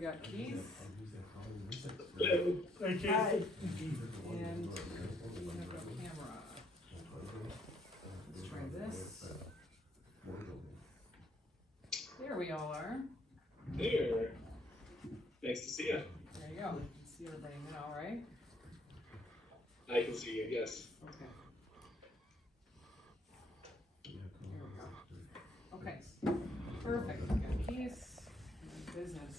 got Keith. Hey, Keith. Hi. And we have a camera. Let's try this. There we all are. There. Nice to see you. There you go. You can see everybody now, right? I can see you, yes. Okay. There we go. Okay. Perfect. We got Keith and business.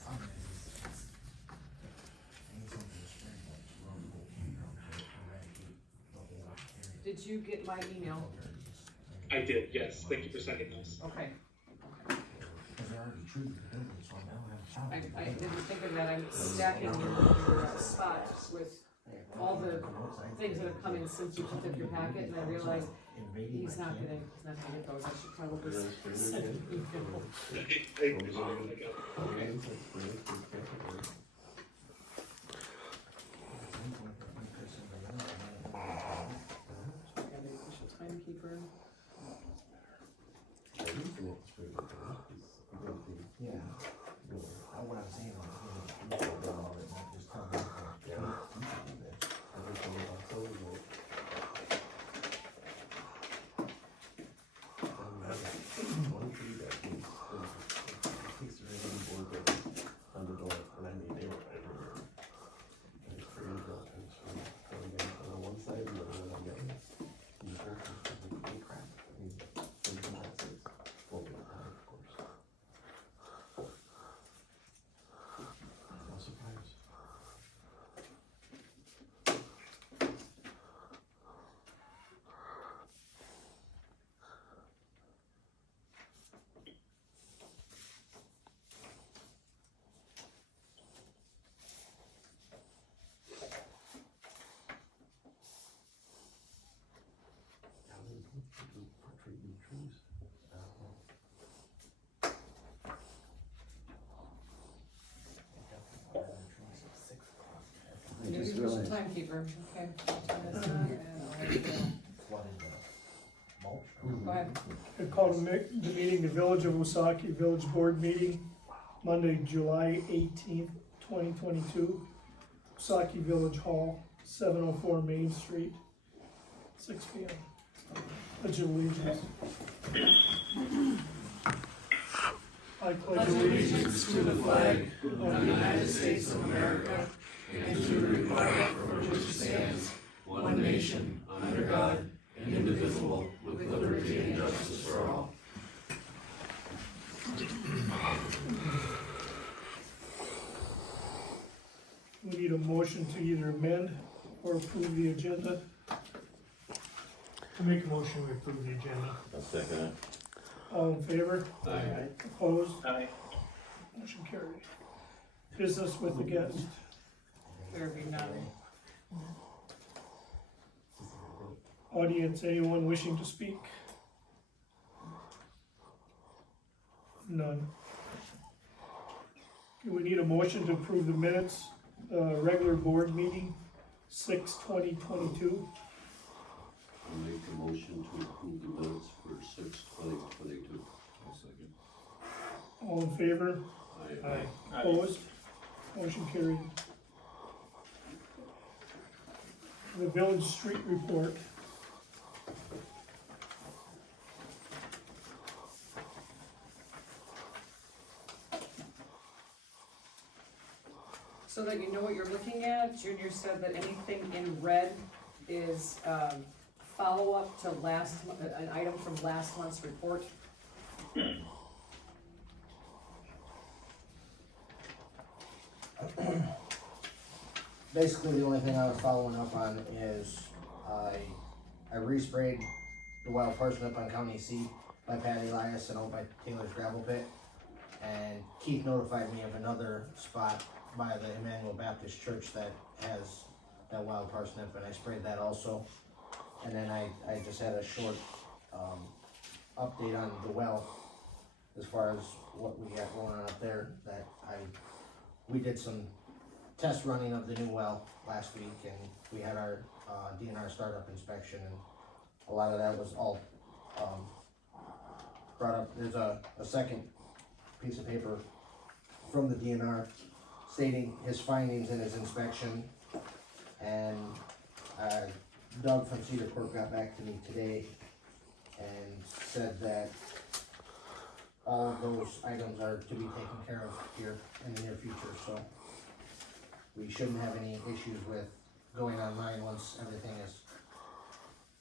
Did you get my email? I did, yes. Thank you for sending those. Okay. I didn't think of that. I'm stacking your spot with all the things that have come in since you picked up your packet, and I realized he's not gonna get those. I should probably send an email. Okay. Got the official timekeeper. Yeah. What I'm saying is, just tell me. You're the official timekeeper. Okay. I'll turn this on and I'll let you go. Go ahead. I call the meeting, the Village of Wausaukee Village Board meeting, Monday, July 18th, 2022. Wausaukee Village Hall, 704 Main Street, 6 p.m. Pledge of allegiance. I pledge allegiance to the flag of the United States of America and to the republic for which it stands, one nation, under God, indivisible, with liberty and justice for all. We need a motion to either amend or approve the agenda. To make a motion, we approve the agenda. I'll second it. All in favor? Aye. Opposed? Hi. Motion carried. Business with the guest. There be none. Audience, anyone wishing to speak? None. Okay, we need a motion to approve the minutes, regular board meeting, 6/20/22. I'll make the motion to approve the minutes for 6/20/22. I'll second. All in favor? Aye. Opposed? Motion carried. The village street report. So that you know what you're looking at, Junior said that anything in red is follow-up to an item from last month's report. Basically, the only thing I was following up on is I resprayed the wild parsnip on County Seat by Pat Elias and out by Taylor's gravel pit. And Keith notified me of another spot by the Emmanuel Baptist Church that has that wild parsnip, and I sprayed that also. And then I just had a short update on the well as far as what we got going on up there. That we did some test running of the new well last week, and we had our DNR startup inspection, and a lot of that was all brought up. There's a second piece of paper from the DNR stating his findings in his inspection. And, Doug from Cedar Court got back to me today and said that all of those items are to be taken care of here in the near future, so we shouldn't have any issues with going online once everything is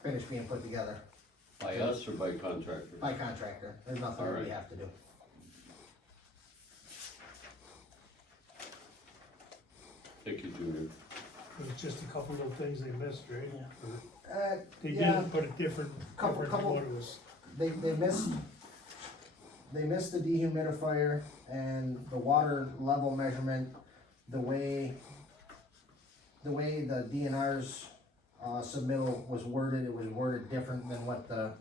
finished being put together. By us or by contractor? By contractor, there's nothing that we have to do. Thank you, Junior. There's just a couple little things they missed, right? They Yeah, did put a different than Couple. what it was. they missed the dehumidifier and the water level measurement, the way the DNR's submittal was worded. It was worded different than what the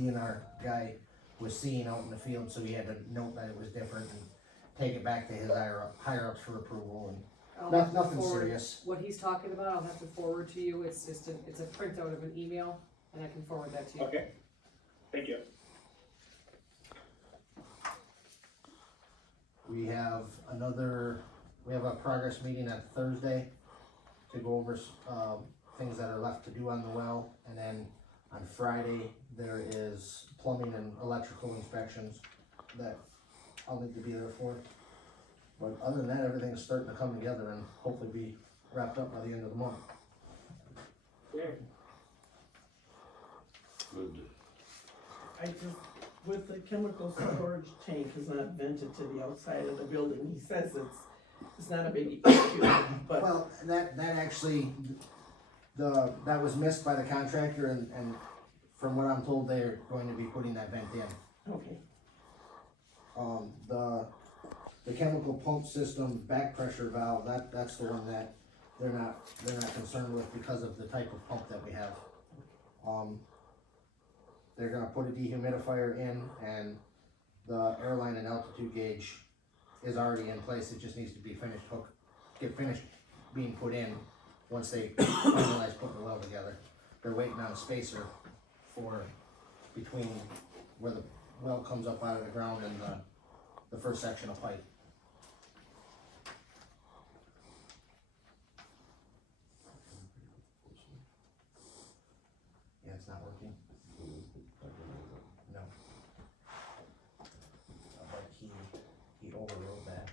DNR guy was seeing out in the field, so he had to note that it was different and take it back to his higher ups for approval, and I'll have to nothing forward serious. What he's talking about, I'll have to forward to you, it's just it's a printout of an email, and I can forward that to you. Okay, thank you. We have a progress meeting on Thursday to go over, things that are left to do on the well, and then on Friday, there is plumbing and electrical inspections that I'll need to be there for. But other than that, everything's starting to come together and hopefully be wrapped up by the end of the month. Great. Good. I just, with the chemical storage tank is not vented to the outside of the building, he says it's not a big issue, but. Well, that actually, that was missed by the contractor, and from what I'm told, they're going to be putting that vent in. Okay, The chemical pump system back pressure valve, that's the one that they're not concerned with because of the type of pump that we have. They're gonna put a dehumidifier in, and the airline and altitude gauge is already in place. It just needs to be get finished being put in once they finalize putting the well together. They're waiting on a spacer for between where the well comes up out of the ground and the first section of pipe. Yeah, it's not working. No. But he overrode that.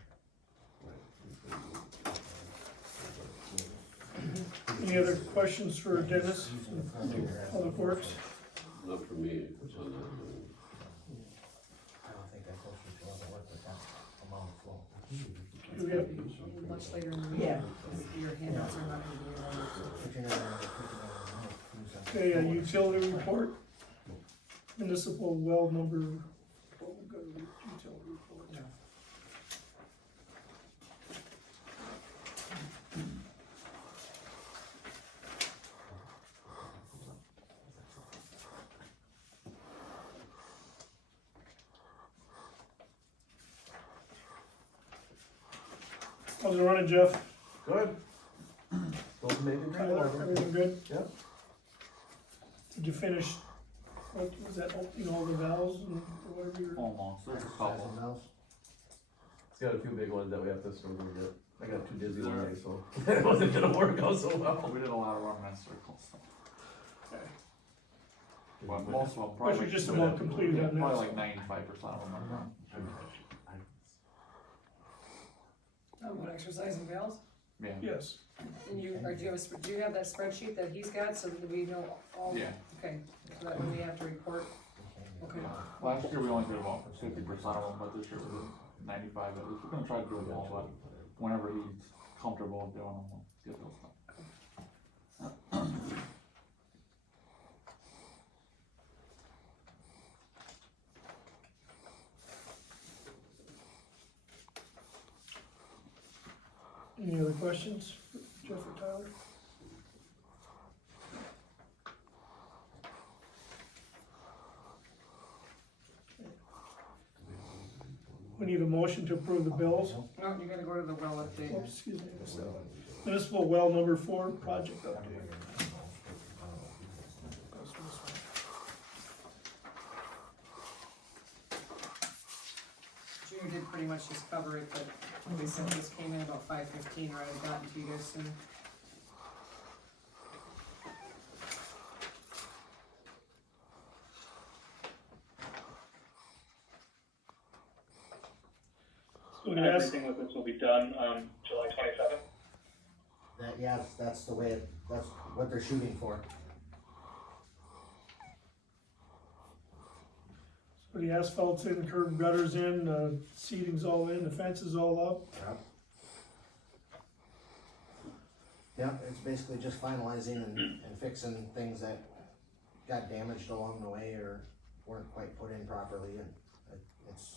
Any other questions for Dennis, Public Works? Not for me, it's on that. I don't think that close to doesn't work with that amount of flow. Do we have, Much later in the meeting. Yeah. Your handouts are not gonna be around. okay, utility report, municipal well number, what we got, utility report. How's it running, Jeff? Good. Don't make it Tyler, everything good? Yep. Did you finish, what was that, opening all the valves and whatever you're? Almost, there's a couple. Valves? It's got a few big ones that we have to sort of get. I got too dizzy one day, so it wasn't gonna work out so well. We did a lot of running in circles. Okay. But most of them Which probably. are just about completed on Probably this. like 95% of them are done. What, exercising valves? Yeah. Yes. And you, or do you have that spreadsheet that he's got, so that we know all? Yeah. Okay, so that when we have to report, okay. Last year we only did about 50% of them, but this year we did 95 at least. We're gonna try to do them all, but whenever he's comfortable with doing them, we'll get those done. Any other questions for Jeff or Tyler? We need a motion to approve the bills. No, you gotta go to the well update. Oops, excuse me, I missed that one. Municipal well number 4, project update. Junior, pretty much just cover it, but they said this came in about 5:15, or I'd have gotten to you guys soon. So we asked, Everything with this will be done on July 27th. Yes, that's the way, that's what they're shooting for. so the asphalt's in, curb and gutters in, seating's all in, the fence is all up. Yeah, it's basically just finalizing and fixing things that got damaged along the way or weren't quite put in properly, and it's,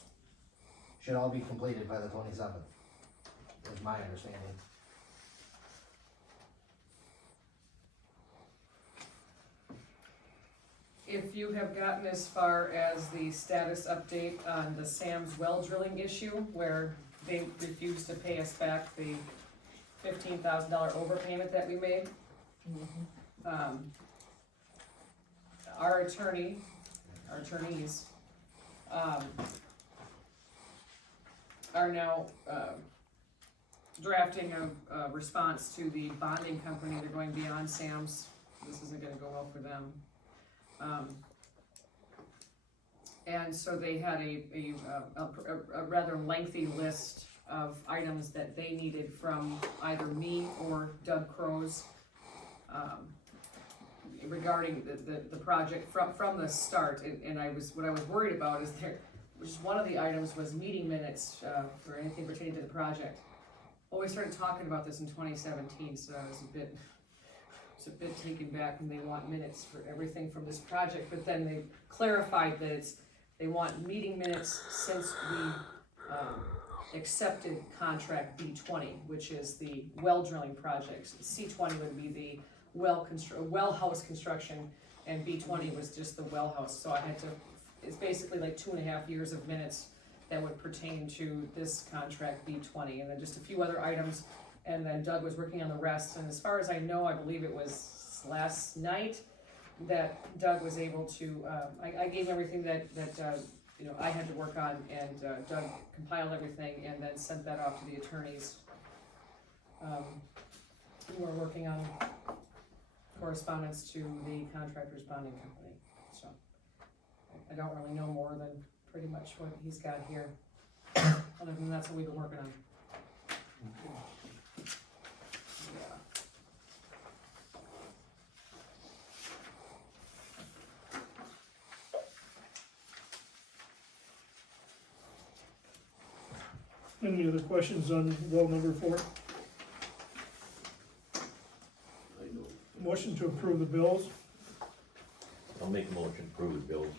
should all be completed by the 27th, is my understanding. If you have gotten as far as the status update on the Sam's well drilling issue, where they refused to pay us back the $15,000 overpayment that we made. Our attorneys, are now, drafting a response to the bonding company. They're going beyond Sam's. This isn't gonna go well for them. And so they had a rather lengthy list of items that they needed from either me or Doug Crowes, regarding the project from the start. And what I was worried about is just one of the items was meeting minutes, for anything pertaining to the project. Well, we started talking about this in 2017, so I was a bit taken back, and they want minutes for everything from this project, but then they clarified that they want meeting minutes since we accepted contract B20, which is the well drilling project. So C20 would be the well house construction, and B20 was just the well house. So I had to, it's basically like 2.5 years of minutes that would pertain to this contract B20, and then just a few other items. And then Doug was working on the rest, and as far as I know, I believe it was last night that Doug was able to, I gave everything that I had to work on, and Doug compiled everything and then sent that off to the attorneys who are working on correspondence to the contractor's bonding company. So I don't really know more than pretty much what he's got here. Other than that's what we've been working on. Any other questions on well number 4? I know. Motion to approve the bills. I'll make a motion to approve the bills.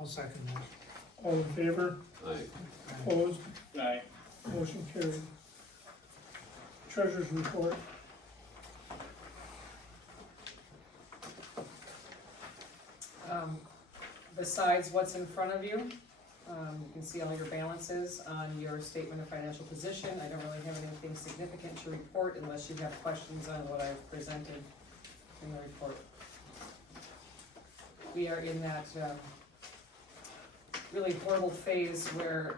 I'll second that. All in favor? Aye. Opposed? Aye. Motion carried. Treasurer's report. Besides what's in front of you, you can see all your balances on your statement of financial position. I don't really have anything significant to report unless you have questions on what I've presented in the report. We are in that really horrible phase where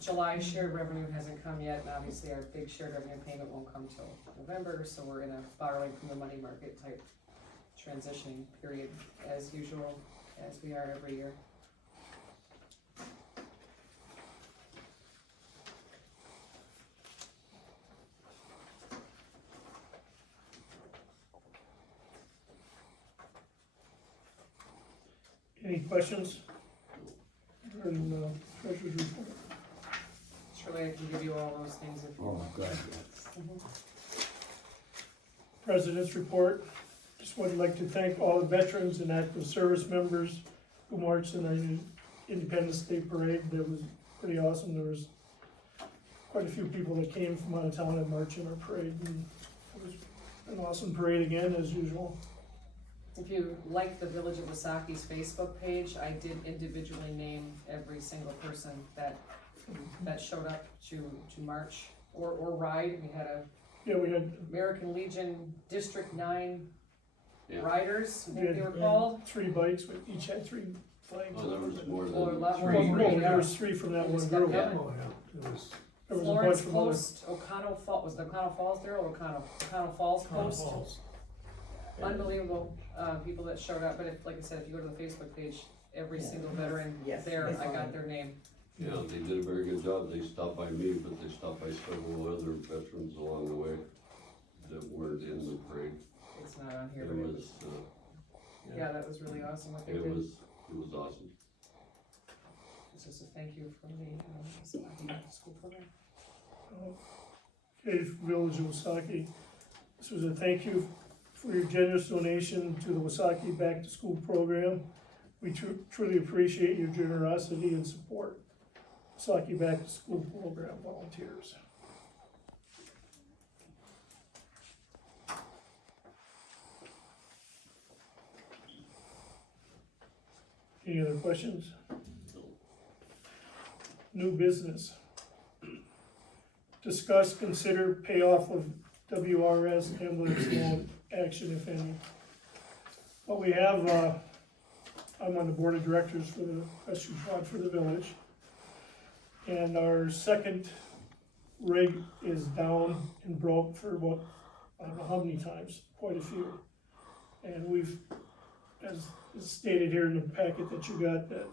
July shared revenue hasn't come yet, and obviously our big shared revenue payment won't come till November, so we're in a borrowing from the money market type transitioning period as usual, as we are every year. Any questions? Regarding the treasurer's report. Surely I can give you all those things if you want. President's report. Just would like to thank all the veterans and active service members who marched in our Independence Day parade. That was pretty awesome. There was quite a few people that came from out of town and marched in our parade, and it was an awesome parade again, as usual. If you like the Village of Wausaukee's Facebook page, I did individually name every single person that showed up to march or ride. We had American Legion District 9 riders, I think they were called. 3 bikes, we each had 3 flags. Oh, there was more Or a than lot more three. than No, three, there yeah. was 3 from that They one just kept group. coming. Oh, yeah, it was. There was a Florence bunch of other. Post, O'Connell Falls, was it O'Connell Falls there, or O'Connell Falls Post? Falls. Unbelievable, people that showed up, but if, like I said, if you go to the Facebook page, every Yeah. single veteran Yes, there, I I saw got that. their name. Yeah, they did a very good job. They stopped by me, but they stopped by several other veterans along the way that weren't in the parade. It's not on here, It but it was, was, yeah, that was really awesome what they it did. was awesome. It's just a thank you from the school program. Okay, Village of Wausaukee. This was a thank you for your generous donation to the Wausaukee Back to School program. We truly appreciate your generosity and support. Wausaukee Back to School program volunteers. Any other questions? New business. Discuss, consider payoff of WRS ambulance loan action, if any. What we have, I'm on the board of directors for the rescue squad for the village. And our second rig is down and broke for about, I don't know how many times, quite a few. And we've, as stated here in the packet that you got, that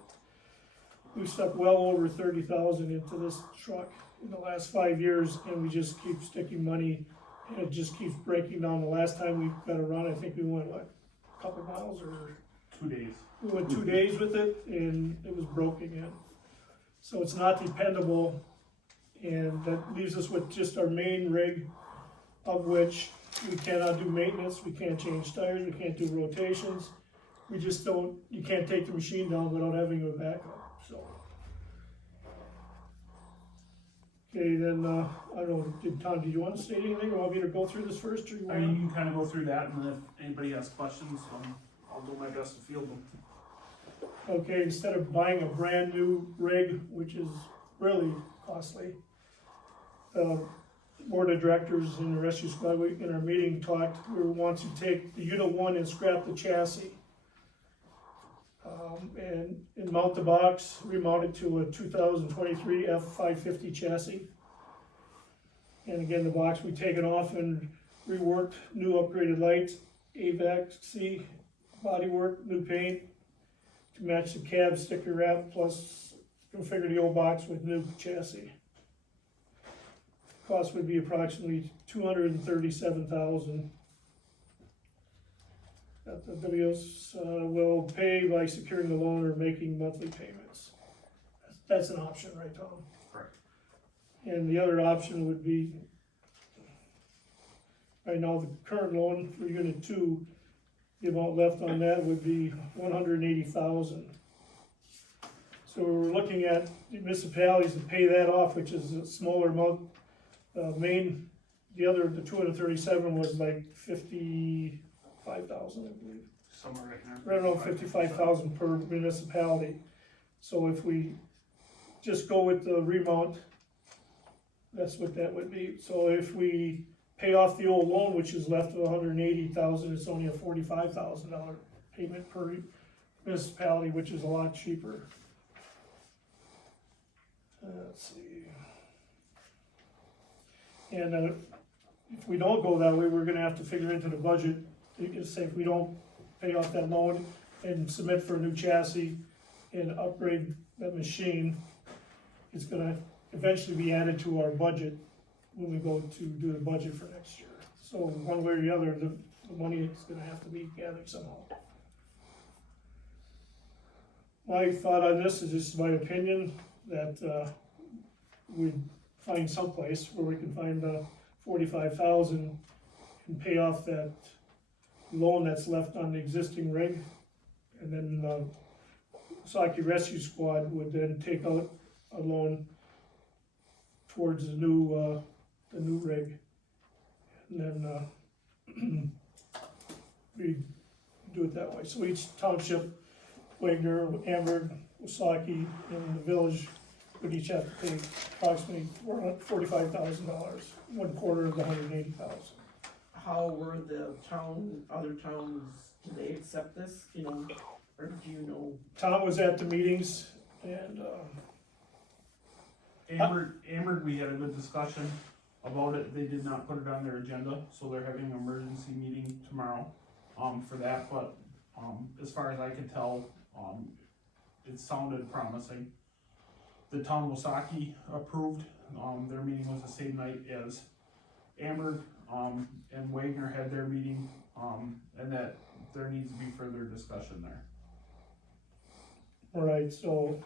we've stuck well over 30,000 into this truck in the last 5 years, and we just keep sticking money, and it just keeps breaking down. The last time we got a run, I think we went, what, a couple miles, or 2 days. we went 2 days with it, and it was broke again. So it's not dependable, and that leaves us with just our main rig, of which we cannot do maintenance, we can't change tires, we can't do rotations. We just don't, you can't take the machine down without having a backup, so. Okay, then, I don't know, Tom, do you want to state anything, or want me to go through this first, or you I mean, want? you can kind of go through that, and then if anybody has questions, I'll do my best to field them. Okay, instead of buying a brand new rig, which is really costly, board of directors and the rescue squad, in our meeting talked, we want to take the unit 1 and scrap the chassis. And mount the box, remount it to a 2023 F550 chassis. And again, the box, we take it off and reworked, new upgraded lights, AVAC-C, bodywork, new paint to match the cab sticker wrap, plus configure the old box with new chassis. Cost would be approximately $237,000. That the WS will pay by securing the loan or making monthly payments. That's an option, right, Tom? Correct. And the other option would be, right now, the current loan for unit 2, the amount left on that would be $180,000. So we're looking at municipalities to pay that off, which is a smaller amount. The 237 was like 55,000, I believe. Somewhere right here. Right around 55,000 per municipality. So if we just go with the remount, that's what that would be. So if we pay off the old loan, which is left of 180,000, it's only a $45,000 payment per municipality, which is a lot cheaper. Let's see. And if we don't go that way, we're gonna have to figure into the budget, say if we don't pay off that loan and submit for a new chassis and upgrade that machine, it's gonna eventually be added to our budget when we go to do the budget for next year. So one way or the other, the money is gonna have to be gathered somehow. My thought on this is just my opinion, that we'd find someplace where we can find 45,000 and pay off that loan that's left on the existing rig. And then Wausaukee Rescue Squad would then take out a loan towards the new rig. And then we do it that way. So each township, Wagner, Amberg, Wausaukee, and the village would each have to pay approximately $45,000, 1/4 of the 180,000. How were the other towns, do they accept this, or do you know? Tom was at the meetings and, Amber, we had a good discussion about it. They did not put it on their agenda, so they're having an emergency meeting tomorrow, for that, but, as far as I can tell, it sounded promising. The town of Wausaukee approved, their meeting was the same night as Amber, and Wagner had their meeting, and that there needs to be further discussion there. right, so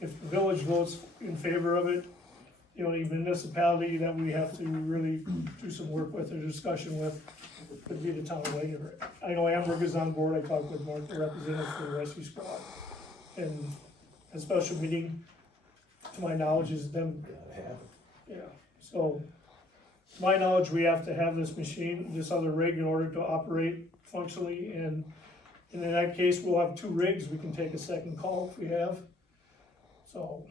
if the village votes in favor of it, the only municipality that we have to really do some work with or discussion with would be the town of Wagner. I know Amberg is on board, I talked with Mark, the representative for the rescue squad. And a special meeting, to my knowledge, is them, yeah, so, to my knowledge, we have to have this machine, this other rig in order to operate functionally, and in that case, we'll have 2 rigs, we can take a second call if we have, so.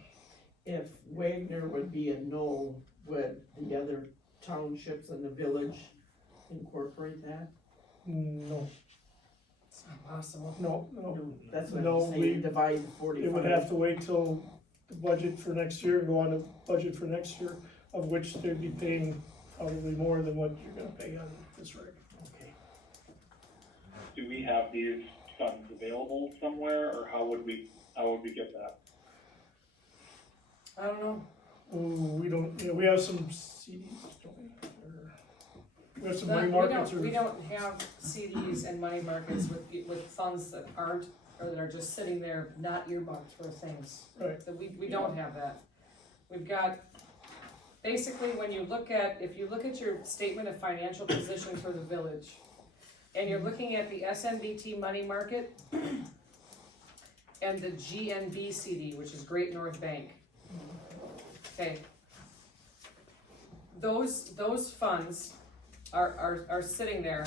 If Wagner would be a no, would the other townships in the village incorporate that? No, It's not possible. no, That's what No, I'm we- saying, divide the 45. it would have to wait till the budget for next year, go on the budget for next year, of which they'd be paying probably more than what you're gonna pay on this rig. Okay. Do we have these funds available somewhere, or how would we get that? I don't know. Ooh, we don't, we have some CDs, don't we? Or- We have some money We markets don't, or? we don't have CDs and money markets with funds that aren't, or that are just sitting there, not earmarked for things. Right. That we don't have that. We've got, basically, when you look at, if you look at your statement of financial position for the village, and you're looking at the SNBT money market and the GNB CD, which is Great North Bank. Okay. Those funds are sitting there,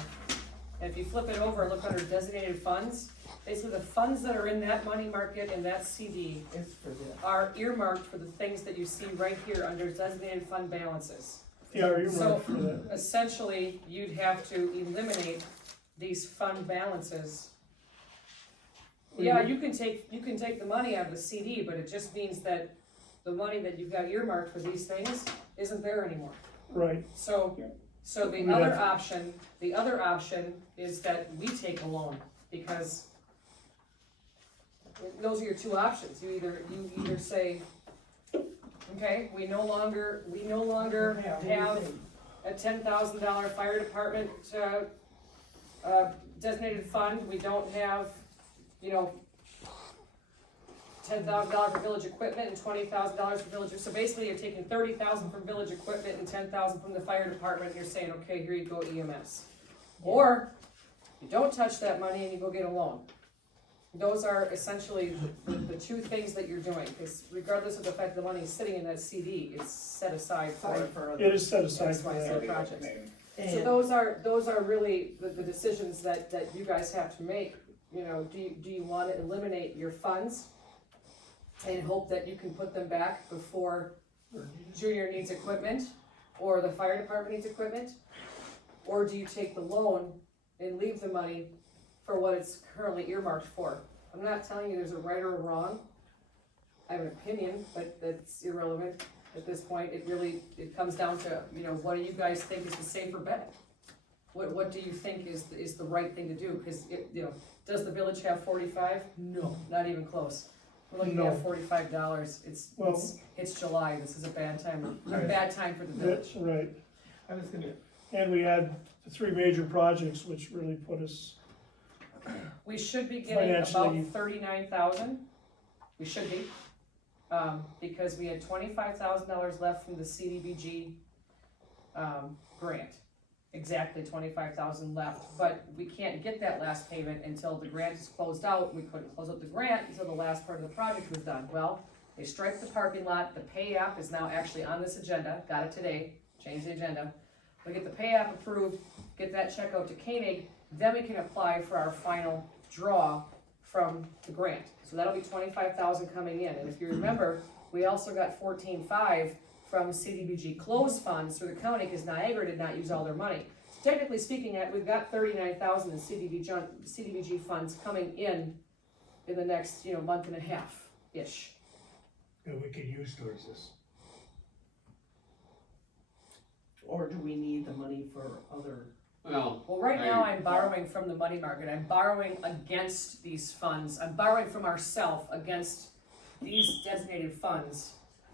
and if you flip it over, look under designated funds, basically the funds that are in that money market and that CD It's for this. are earmarked for the things that you see right here under designated fund balances. Yeah, you're So- right for that. Essentially, you'd have to eliminate these fund balances. Yeah, you can take the money out of the CD, but it just means that the money that you've got earmarked for these things isn't there anymore. Right, So the We'd other have- option is that we take a loan, because those are your 2 options. You either say, okay, we no longer have a $10,000 fire department, designated fund, we don't have, $10,000 for village equipment and $20,000 for village, so basically you're taking $30,000 from village equipment and $10,000 from the fire department, you're saying, okay, here you go EMS. Or, you don't touch that money and you go get a loan. Those are essentially the 2 things that you're doing, because regardless of the fact the money is sitting in that CD, it's set aside for it is set aside for XYZ that. projects. So And those are really the decisions that you guys have to make. Do you want to eliminate your funds and hope that you can put them back before Junior needs equipment or the fire department needs equipment? Or do you take the loan and leave the money for what it's currently earmarked for? I'm not telling you there's a right or a wrong. I have an opinion, but that's irrelevant at this point. It comes down to, what do you guys think is the safer bet? What do you think is the right thing to do? Because, does the village have 45? No, not even close. We're looking at $45. It's July. This is a bad time for the village. That's right, I was gonna, and we had the 3 major projects, which really put us, We should be getting about Financially- 39,000. We should be, because we had $25,000 left from the CDBG grant. Exactly 25,000 left, but we can't get that last payment until the grant is closed out. We couldn't close out the grant until the last part of the project was done. Well, they striped the parking lot. The pay app is now actually on this agenda. Got it today. Changed the agenda. We get the pay app approved, get that check out to Koenig, then we can apply for our final draw from the grant. So that'll be 25,000 coming in. And if you remember, we also got 14.5 from CDBG closed funds through the county because Niagara did not use all their money. technically speaking, we've got 39,000 in CDBG funds coming in the next, month and a half-ish. That we could use towards this. Or do we need the money for other? Well, Well, right now, I'm borrowing from the money market, I'm borrowing against these funds, I'm borrowing from ourselves against these designated funds.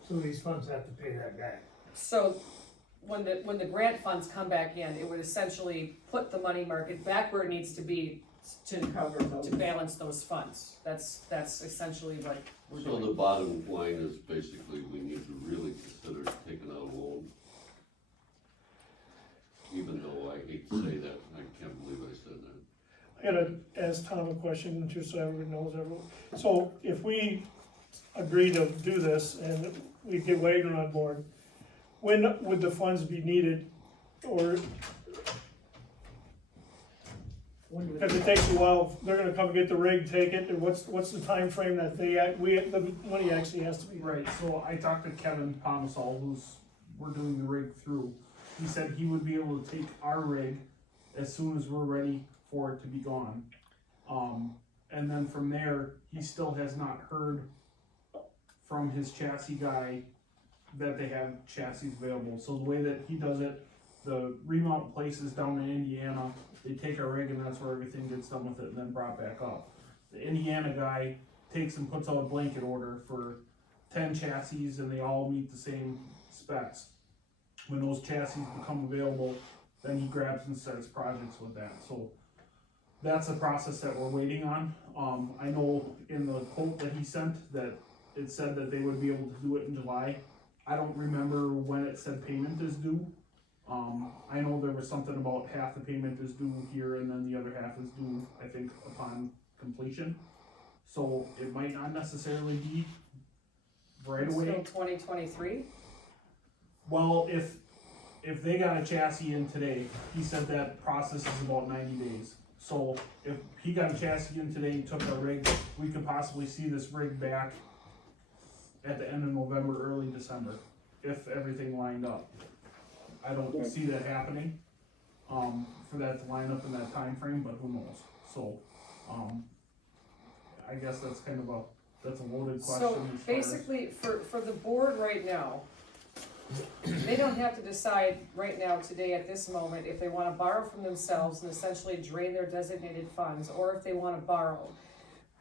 So these funds have to pay that back. So, when the grant funds come back in, it would essentially put the money market back where it needs to be to Cover those. balance those funds. That's essentially what we're so the doing. bottom line is basically we need to really consider taking out a loan. Even though I hate to say that, I can't believe I said that. I gotta ask Tom a question, just so everyone knows everyone. So if we agree to do this and we get Wagner on board, when would the funds be needed? Or, because it takes a while, they're gonna come get the rig, take it, and what's the time frame that the money actually has to be? Right, so I talked to Kevin Pomisol, we're doing the rig through. He said he would be able to take our rig as soon as we're ready for it to be gone. And then from there, he still has not heard from his chassis guy that they have chassis available. So the way that he does it, the remount place is down in Indiana. They take our rig and that's where everything gets done with it and then brought back up. The Indiana guy takes and puts out a blanket order for 10 chassis and they all meet the same specs. When those chassis become available, then he grabs and starts projects with that. So that's the process that we're waiting on. I know in the quote that he sent that it said that they would be able to do it in July. I don't remember when it said payment is due. I know there was something about half the payment is due here and then the other half is due, I think, upon completion. So it might not necessarily be right away. Still 2023? Well, if they got a chassis in today, he said that process is about 90 days. So if he got a chassis in today, took our rig, we could possibly see this rig back at the end of November, early December, if everything lined up. I don't see that happening, for that to line up in that time frame, but who knows? So, I guess that's kind of that's a loaded question. So as far as- basically, for the board right now, they don't have to decide right now, today, at this moment, if they wanna borrow from themselves and essentially drain their designated funds, or if they wanna borrow.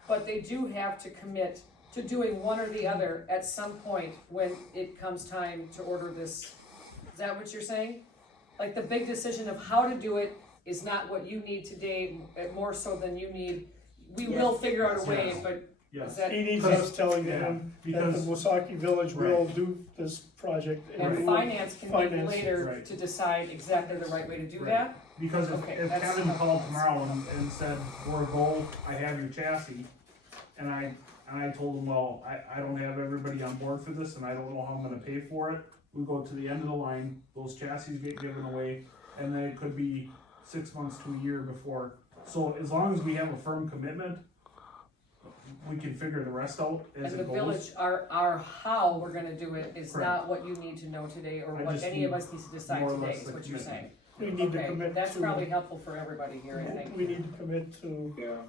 But they do have to commit to doing one or the other at some point when it comes time to order this. Is that what you're saying? Like, the big decision of how to do it is not what you need today, more so than you need. We will figure out a way, Yes. but is Yes, that, He needs us telling him that the because, Wausaukee Village will do this project. and we will finance can meet finance. later Right. to decide exactly the right way to do Right. that? because Okay, if that's- Kevin called tomorrow and said, we're go, I have your chassis, and I told him, well, I don't have everybody on board for this, and I don't know how I'm gonna pay for it. We go to the end of the line, those chassis get given away, and then it could be 6 months to a year before. So as long as we have a firm commitment, we can figure the rest out as And the it goes. village, our how we're gonna do it is Correct. not what you need to know today, or I what just any of need us needs to decide more or today, less is the what you're saying. commitment. We need to Okay, commit that's to. probably helpful for everybody here, I think. We need to commit to, Yeah.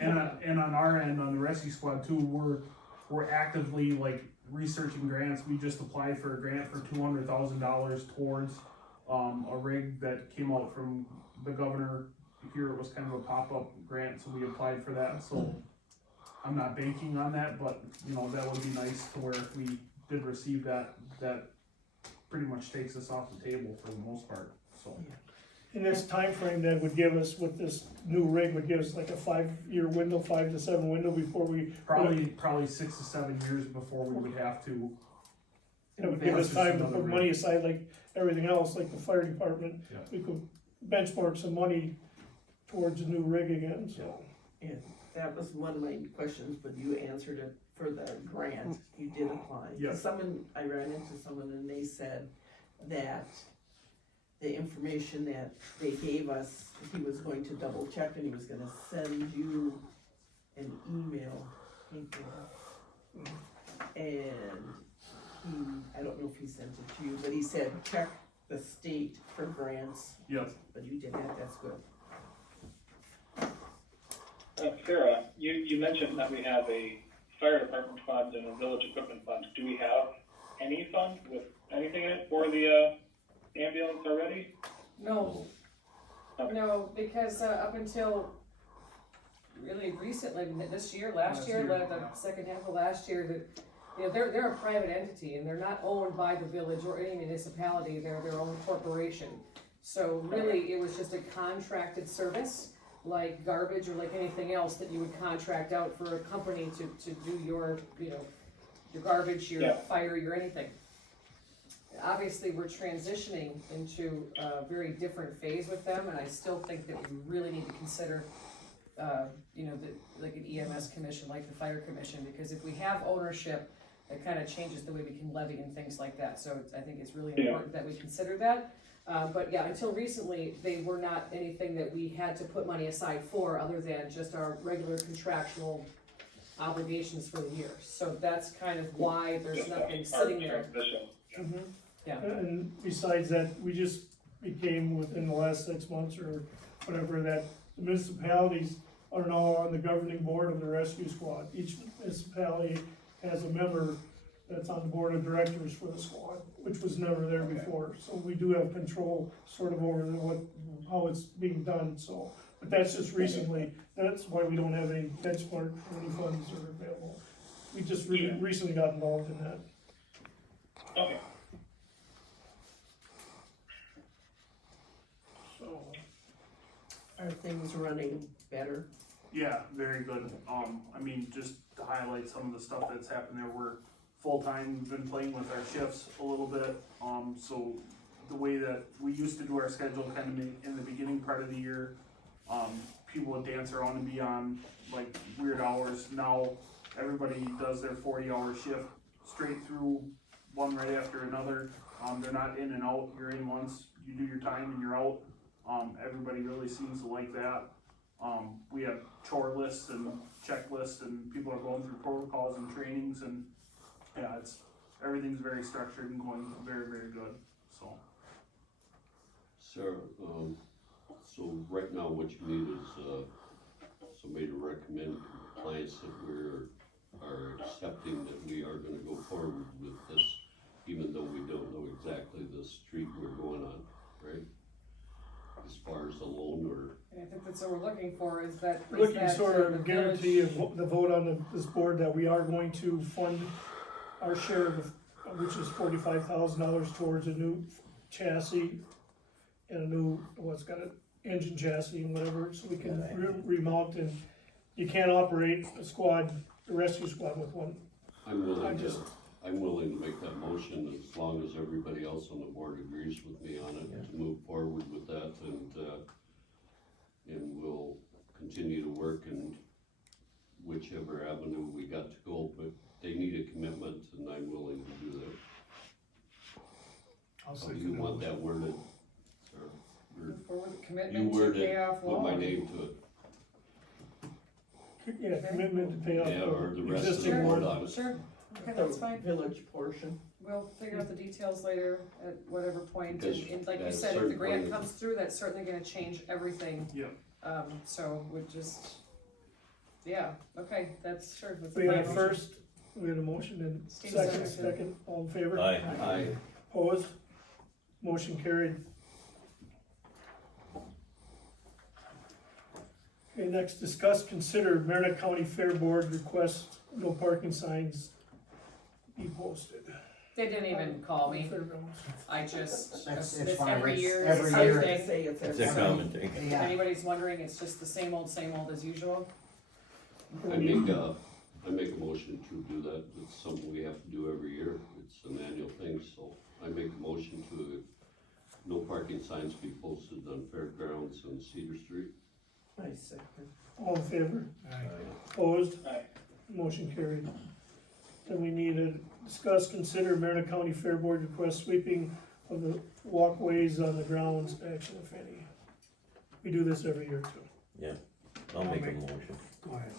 And on our end, on the rescue squad too, we're actively like researching grants. We just applied for a grant for $200,000 towards a rig that came out from the governor. Here it was kind of a pop-up grant, so we applied for that. So I'm not banking on that, but that would be nice to where if we did receive that pretty much takes us off the table for the most part. So in this time frame that would give us, with this new rig, would give us like a 5-year window, 5 to 7 window before we. probably 6 to 7 years before we would have to. It would give us Versus time to another put rig. money aside like everything else, like the fire department. Yeah. We could benchmark some money towards a new rig again, so. And that was one of my questions, but you answered it for the grant, you did apply. Yeah. I ran into someone and they said that the information that they gave us, he was going to double check and he was gonna send you an email. And I don't know if he sent it to you, but he said, check the state for grants, Yep. but you did that, that's good. Sarah, you mentioned that we have a fire department fund and a village equipment fund. Do we have any fund with anything in it for the ambulance already? No, Okay. no, because up until really recently, this year, last Last year, year, the yeah. second half of last year, that, you know, they're a private entity and they're not owned by the village or any municipality, they're their own corporation. So really, it was just a contracted service, like garbage or like anything else that you would contract out for a company to do your, you know, your garbage, your Yeah. fire, your anything. Obviously, we're transitioning into a very different phase with them, and I still think that we really need to consider, you know, like an EMS commission, like the fire commission, because if we have ownership, it kind of changes the way we can levy and things like that, so I think it's really important that we consider that. But yeah, until recently, they were not anything that we had to put money aside for, other than just our regular contractual obligations for the year, so that's kind of why there's Just nothing our sitting there. transition. Mhm. Yeah. And besides that, we just became within the last 6 months or whatever, that the municipalities are now on the governing board of the rescue squad. Each municipality has a member that's on the board of directors for the squad, which was never there before. So we do have control sort of over how it's being done, so. But that's just recently, that's why we don't have any benchmark, any funds are available. We just recently got involved in that. Okay. So, Are things running better? Yeah, very good. I mean, just to highlight some of the stuff that's happened there, we're full-time, been playing with our shifts a little bit. So the way that we used to do our schedule kind of in the beginning part of the year, people would dance around and be on like weird hours. Now everybody does their 40-hour shift straight through, one right after another. They're not in and out. You're in once, you do your time and you're out. Everybody really seems to like that. We have chore lists and checklists, and people are going through protocols and trainings, and yeah, everything's very structured and going very, very good, so. Sarah, so right now what you need is, somebody to recommend compliance that are accepting that we are gonna go forward with this, even though we don't know exactly the street we're going on, right? As far as a loan or, And I think that's what we're looking for, is that. looking sort of the a guarantee village- of the vote on this board that we are going to fund our share of, which is $45,000 towards a new chassis and a new, what's got an engine chassis and whatever, so we can remount, and you can't operate a rescue squad with one. I'm willing to make that motion as long as everybody else on the board agrees with me on it, to move forward with that, and we'll continue to work in whichever avenue we got to go, but they need a commitment, and I'm willing to do that. How do you want that worded, sir? Move forward with You commitment to word pay it, off put my loan. name to it. Yeah, commitment to pay off Yeah, or the rest of the existing board one. on it. Sure, okay, that's fine, Village portion. we'll figure out the details later at whatever point, Because and like you at a said, if the certain grant point- comes through, that's certainly gonna change everything. Yeah. So we just, yeah, okay, that's sure. That's We had a fine. first, we had a motion and Steve second, seconded. all in favor? Aye. Opposed? Motion carried. Okay, next, discuss, consider Meredith County Fair Board request no parking signs be posted. They didn't even call me, Fairgrounds. I just, It's it's fine. every It's year, every it's year. the same thing. Say it's It's a every- common thing. If Yeah, anybody's wondering, it's just the same old as usual. I make a motion to do that, it's something we have to do every year, it's an annual thing, so I make a motion to, no parking signs be posted on fairgrounds and Cedar Street. I second. All in favor? Opposed? Aye. Motion carried. Then we need to discuss, consider Meredith County Fair Board request sweeping of the walkways on the grounds, action if any. We do this every year too. I'll make a motion. Go ahead.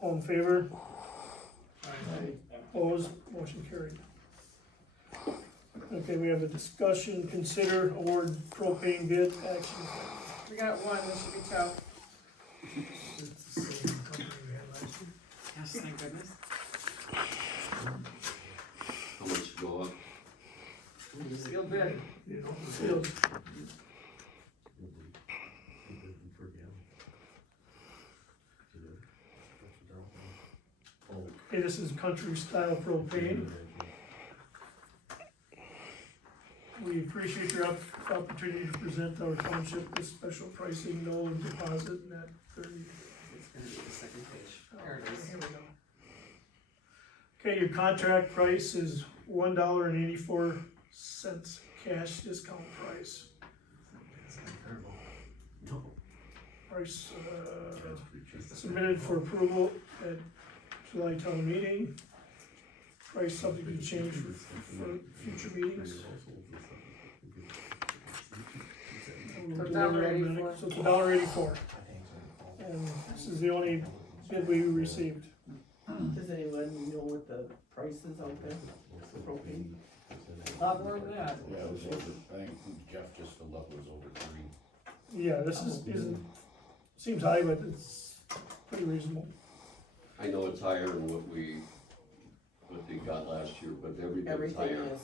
All in favor? Opposed, motion carried. Okay, we have a discussion, consider award propane bid action. We got one, this should be tough. It's the same company we had last year. Yes, thank goodness. How much to go up? Sealed bid. You know, sealed. Okay, this is country style propane. We appreciate your opportunity to present our township with special pricing, no deposit, net 30. It's gonna be the second page. There it is. Here we go. Okay, your contract price is $1.84 cash discount price. Price, submitted for approval at July town meeting. Price subject to change for future meetings. So $1.84. So it's $1.84. And this is the only bid we received. Does anyone know what the price is out there for propane? A lot more than that. Yeah, it was over, I think Jeff just filled up, it was over 3. Yeah, this isn't, seems high, but it's pretty reasonable. I know it's higher than what they got last year, but everything's Everything higher. is.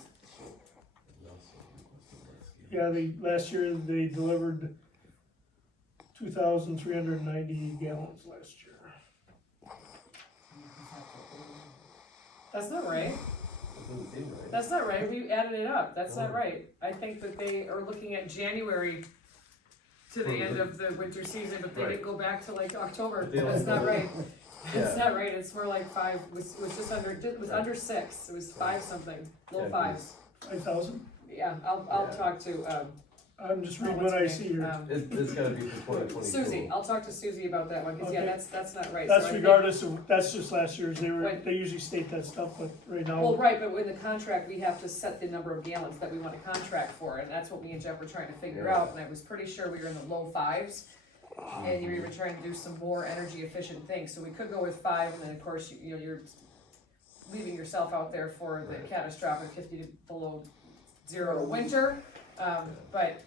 Yeah, last year they delivered 2,390 gallons last year. That's not right. That doesn't seem right. That's not right. We added it up. That's not right. I think that they are looking at January to the end of the winter season, but they didn't go back to like October. That's not right. It's not right. It's more like 5. It was just under. It was under 6. It was 5 something. Low 5s. 5,000? Yeah. I'll talk to I'm just reading what I see here. It's gotta be for 2022. Susie. I'll talk to Susie about that one because yeah, Okay. that's not right. That's So I think- regardless of, that's just last year's, When- they usually state that stuff, but right Well, now, right, but in the contract, we have to set the number of gallons that we want to contract for, and that's what me and Jeff were trying to figure Yeah. out, and I was pretty sure we were in the low 5s. And you were trying to do some more energy efficient things, so we could go with 5, and then of course, you know, you're leaving yourself out there for the catastrophic 50 to below 0 winter. But,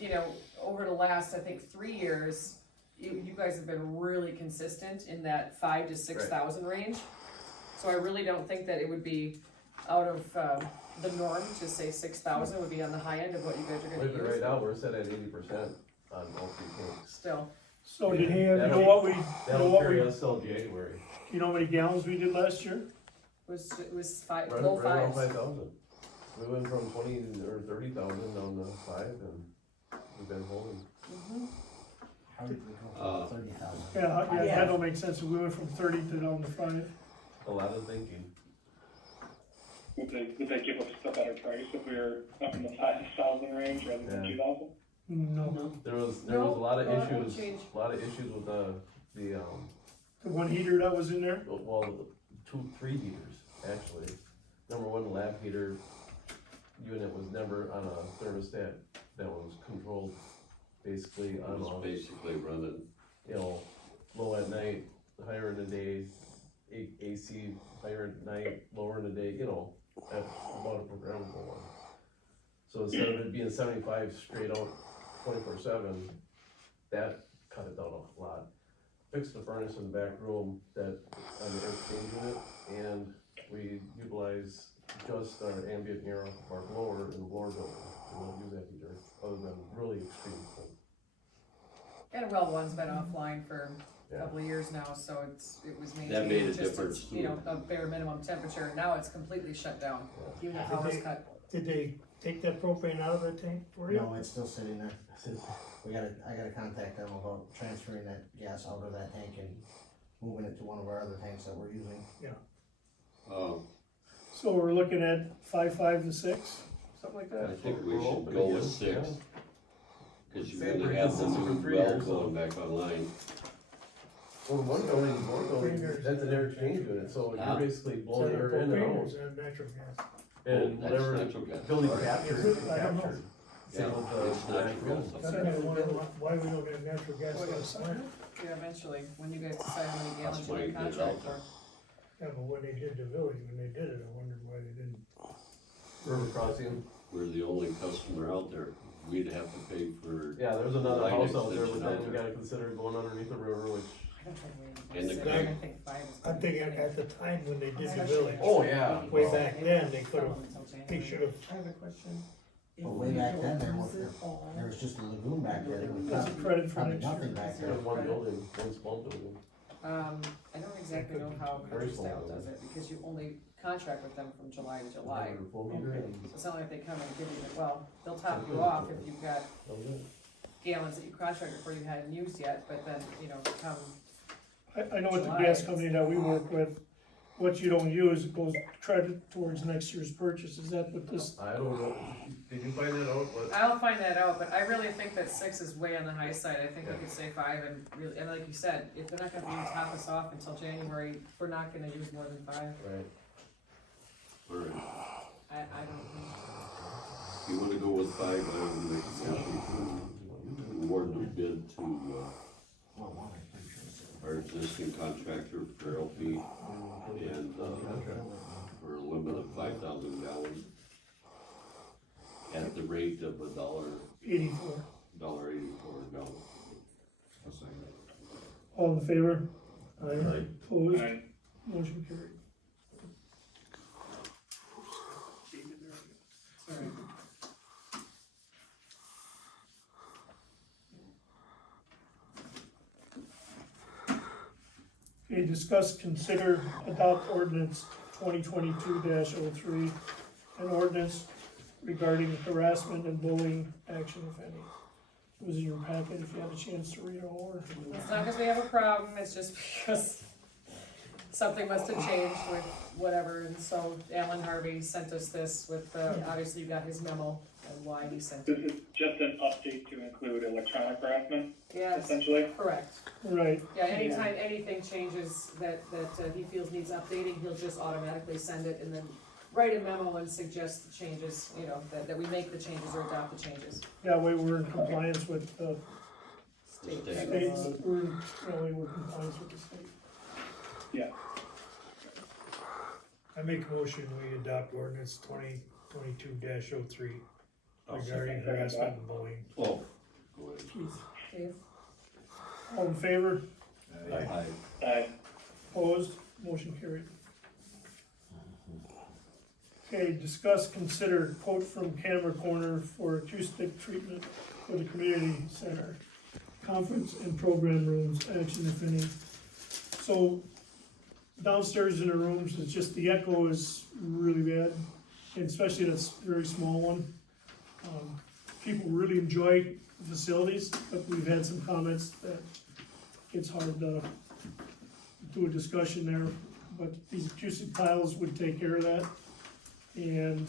you know, over the last, I think, 3 years, you guys have been really consistent in that 5 to 6,000 range. So I really don't think that it would be out of the norm to say 6,000 would be on the high end of what you guys are gonna Wait, but use. right now, we're set at 80% on all 3 tanks. Still, so did he, you That'll know be- what we, That'll carry us till January. you know how many gallons we did last year? it was 5, Right low right around 5s. 5,000. We went from 20 or 30,000 down to 5, and we've been holding. Mhm. How did we go from 30,000? Yeah, Yeah. that don't make sense, we went from 30 to down to 5. A lot of thinking. Would they give us a better price if we were up in the 5,000 range rather than Yeah. 2,000? No, There was a No, lot of no, it won't issues, change. a lot of issues with the the one heater that was in there, well, 3 heaters, actually. Number one, the lab heater unit was never on a thermostat that was controlled basically It on was off. basically running, You know, low at night, higher in the day, AC higher at night, lower in the day, you know, that's about a programmable one. So instead of it being 75 straight out 24/7, that cut it down a lot. Fixed the furnace in the back room that on the air exchange unit, and we utilize just our ambient air off of our blower in the blower building. We don't use that heater, other than really extreme cold. And well, one's been offline for a Yeah. couple of years now, so it was That made maintaining a just difference, its, you too. know, a bare minimum temperature. Now it's completely shut down. Unit power's cut. did they take that propane out of that tank for you? No, it's still sitting there. I gotta contact them about transferring that gas out of that tank and moving it to one of our other tanks that we're using. So we're looking at 5 to 6, something like I that? think we We're should open go again, with 6. yeah. Cause you're Same gonna for have the consistent new for 3 well years, so- going back online. Well, the one building, that's an air exchange unit, so Ah. you're basically blowing air in and out. Natural gas? And Oh, that's whatever natural gas. building Sorry. captures, Is it? I don't know. captured. Yeah, Same with the it's natural gas. That's kind of wondering why we don't have natural gas Well, in the plant. Yeah, eventually, when you guys decide how many gallons That's you why want you to get it contract out for. Yeah, but when they did the village, when they did it, I wondered why they didn't. River crossing, We're the only customer out there. We'd have to pay for, yeah, there's another Line house out there, extension but then out you there. gotta consider going underneath the river, which, I don't think And the we, guy- I think 5 is. I'm thinking at the time when they did the Especially village, Oh, yeah. way back then, they could've, Until they January. should've, I have a question. If But way we back don't then, there use was- it all, There was just a lagoon back there, there was that's a nothing, credit for probably next year. nothing back there. there's one building, one small building. I don't exactly know how Very Country small Style building. does it, because you only contract with them from July to July. Under 4 meter, and So it's not like they come and give you, well, they'll top you off if you've got that was it. gallons that you contracted for you hadn't used yet, but then, you know, come, I know with the July, gas company that we work with, what you don't use goes credit towards next year's purchase, is that what this? I don't know, did you find that out, but? I'll find that out, but I really think that 6 is way on the high side. I think we could say 5, and really, and like you said, if they're not gonna be able to top us off until January, we're not gonna use more than 5. Right. alright, I don't think. if you wanna go with 5, I would make a motion to award the bid to, our existing contractor for LP and, for a limit of 5,000 gallons at the rate of $84. $1.84 a gallon. All in favor? Aye. Opposed? Aye. Motion carried. Sorry. Okay, discuss, consider, adopt ordinance 2022-03, an ordinance regarding harassment and bullying action, if any. It was in your packet if you had a chance to read it all. It's not because we have a problem, it's just because something must have changed with whatever, and so Alan Harvey sent us this with, obviously you got his memo and why he sent This it. is just an update to include electronic harassment, Yes, essentially. correct. Right, Yeah, anytime anything changes that he feels needs updating, he'll just automatically send it and then write a memo and suggest the changes, you know, that we make the changes or adopt the changes. that way we're in compliance with the State. State. states, we're in compliance with the state. Yeah. I make a motion, we adopt ordinance 2022-03 regarding harassment and bullying. Oh, go ahead. Dave? All in favor? Aye. Aye. Opposed? Motion carried. Okay, discuss, consider quote from Camera Corner for acoustic treatment for the community center, conference and program rooms, action if any. So downstairs in the rooms, it's just the echo is really bad, and especially that's a very small one. People really enjoy the facilities, but we've had some comments that it's hard to do a discussion there, but these acoustic tiles would take care of that. And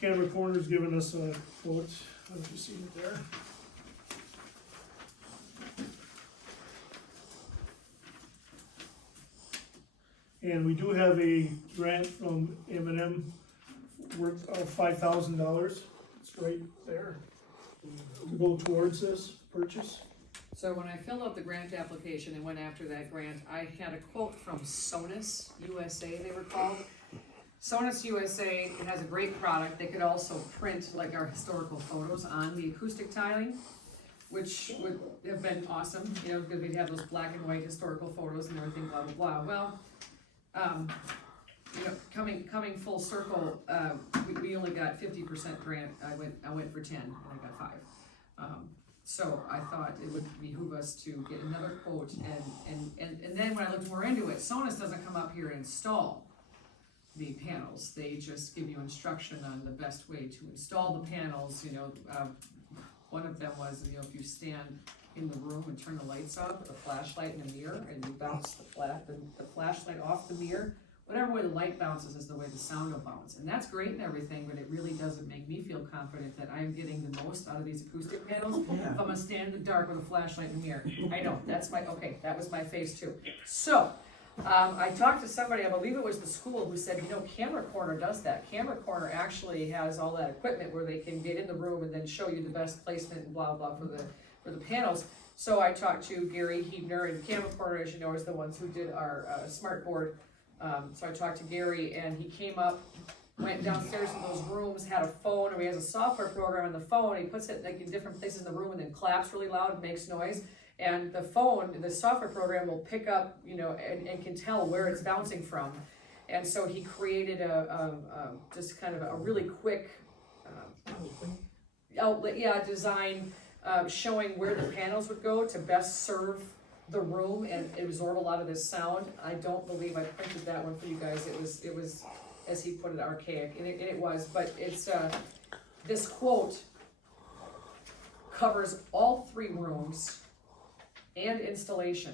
Camera Corner's given us a quote, I don't know if you see it there. And we do have a grant from M&M worth of $5,000, it's right there, to go towards this purchase. So when I filled out the grant application and went after that grant, I had a quote from Sonus USA, they were called. Sonus USA has a great product. They could also print like our historical photos on the acoustic tiling, which would have been awesome, you know, because we'd have those black and white historical photos and everything, blah, blah, blah. Well, you know, coming full circle, we only got 50% grant. I went for 10 and I got 5. So I thought it would behoove us to get another quote, and then when I looked more into it, Sonus doesn't come up here and install the panels. They just give you instruction on the best way to install the panels. You know, one of them was, you know, if you stand in the room and turn the lights off with a flashlight and a mirror, and you bounce the flashlight off the mirror, whatever way the light bounces is the way the sound will bounce. And that's great and everything, but it really doesn't make me feel confident that I'm getting the most out of these acoustic panels if I'm gonna stand in the dark with a flashlight and a mirror. I know, that's my, okay, that was my phase 2. So, I talked to somebody, I believe it was the school, who said, you know, Camera Corner does that. Camera Corner actually has all that equipment where they can get in the room and then show you the best placement and blah, blah, for for the panels. So I talked to Gary Hebner, and Camera Corner, as you know, is the ones who did our smart board. So I talked to Gary, and he came up, went downstairs in those rooms, had a phone, or he has a software program on the phone. He puts it like in different places in the room and then claps really loud and makes noise. And the phone, the software program will pick up, you know, and can tell where it's bouncing from. And so he created just kind of a really quick outlet, design, showing where the panels would go to best serve the room and absorb a lot of this sound. I don't believe I printed that one for you guys. It was, as he put it, archaic, and it was, but it's, this quote covers all 3 rooms and installation,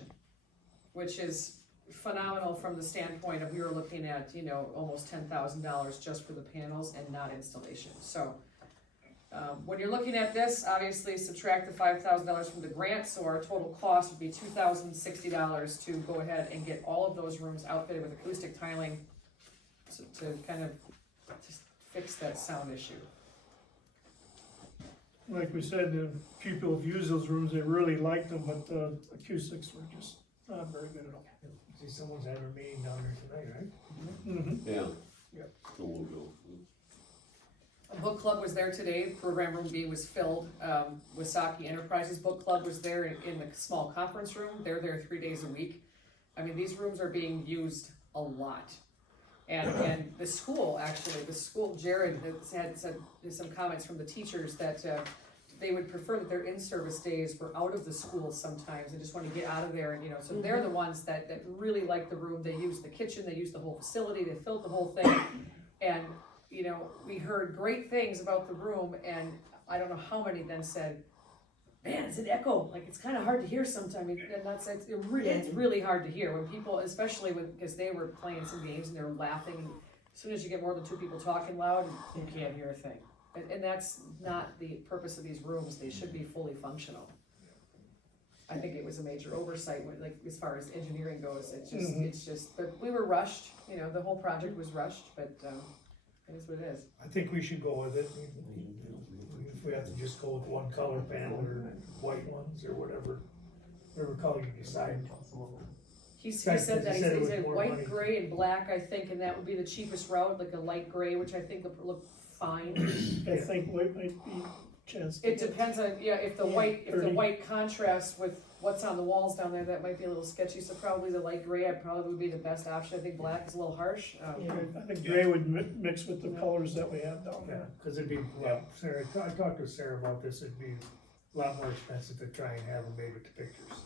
which is phenomenal from the standpoint of we were looking at, you know, almost $10,000 just for the panels and not installation. So when you're looking at this, obviously subtract the $5,000 from the grant, so our total cost would be $2,060 to go ahead and get all of those rooms outfitted with acoustic tiling to kind of just fix that sound issue. Like we said, the people have used those rooms, they really liked them, but the acoustics were just not very good at all. See, someone's having a meeting down there tonight, right? Mm-hmm. Yeah. Yep. So we'll go. A book club was there today. Program room B was filled. Wausaukee Enterprises Book Club was there in the small conference room. They're there 3 days a week. I mean, these rooms are being used a lot. And the school, actually, Jared had said some comments from the teachers that they would prefer that their in-service days were out of the school sometimes. They just want to get out of there, and, you know, so they're the ones that really like the room. They use the kitchen, they use the whole facility, they filled the whole thing. And, you know, we heard great things about the room, and I don't know how many then said, man, it's an echo, like it's kind of hard to hear sometimes, and it's really hard to hear when people, especially because they were playing some games and they were laughing, and as soon as you get more than 2 people talking loud, you can't hear a thing. And that's not the purpose of these rooms. They should be fully functional. I think it was a major oversight when, like, as far as engineering goes. It's just, but we were rushed, you know, the whole project was rushed, but it is what it is. I think we should go with it. If we have to just go with one color panel or white ones or whatever color you decide. He said that, he it said was more white, money. gray, and black, I think, and that would be the cheapest route, like a light gray, which I think would look fine. I think white might be chance. It depends on, if the white contrasts with what's on the walls down there, that might be a little sketchy, so probably the light gray probably would be the best option. I think black is a little harsh. I think gray would mix with the colors that we have down Yeah, there. cause it'd be, Sarah, I talked to Sarah about this, it'd be a lot more expensive to try and have them made with the pictures.